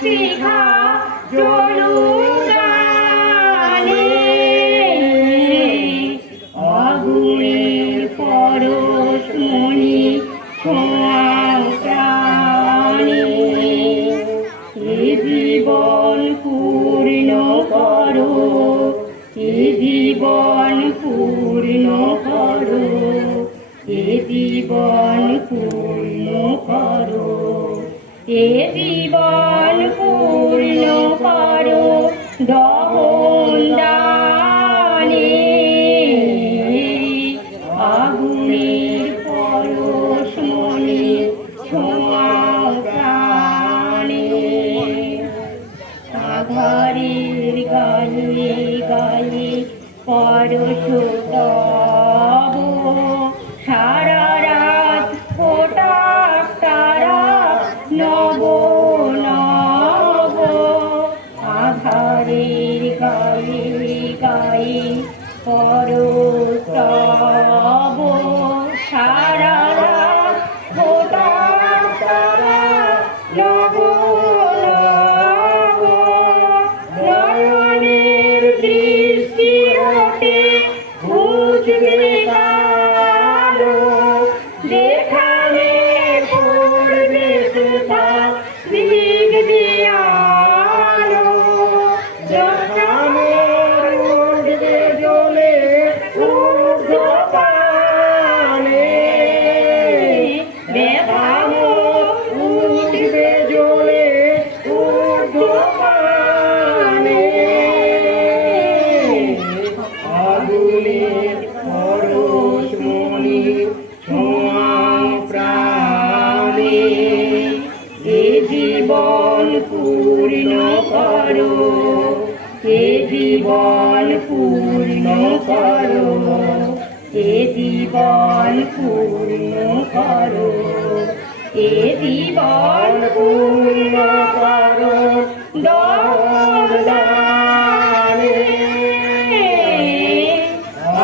শিখা জলুগানে আগুনের পরশমণি ছোঁয়াও প্রাণে এ জীবন পূর্ণ করো এ জীবন পূর্ণ করো এ জীবন পূর্ণ করো এ জীবন পূর্ণ করো দহন দানে আগুনের পরশমণি ছোঁয়াও প্রাণে আধারের গায়ে গায়ে পরশ তব সারা রাত ফোটাক তারা নব নব আধারের গায়ে গায়ে পরশ তব সারা রাত ফোটাক তারা নব নব নয়নের দৃষ্টি হতে বুঝবে কালো যেখানে পড়বে সুধা দিক দিয়ালো যখানের উঠবে জলে ঊর্ধ্ব পানে বেহামো উঠবে জলে ঊর্ধ্ব পানে আগুনের পরশমণি ছোঁয়াও প্রাণে এ জীবন পূর্ণ করো এ জীবন পূর্ণ করো এ জীবন পূর্ণ করো এ জীবন পূর্ণ করো দহন দানে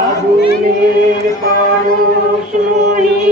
আগুনের পরশমণি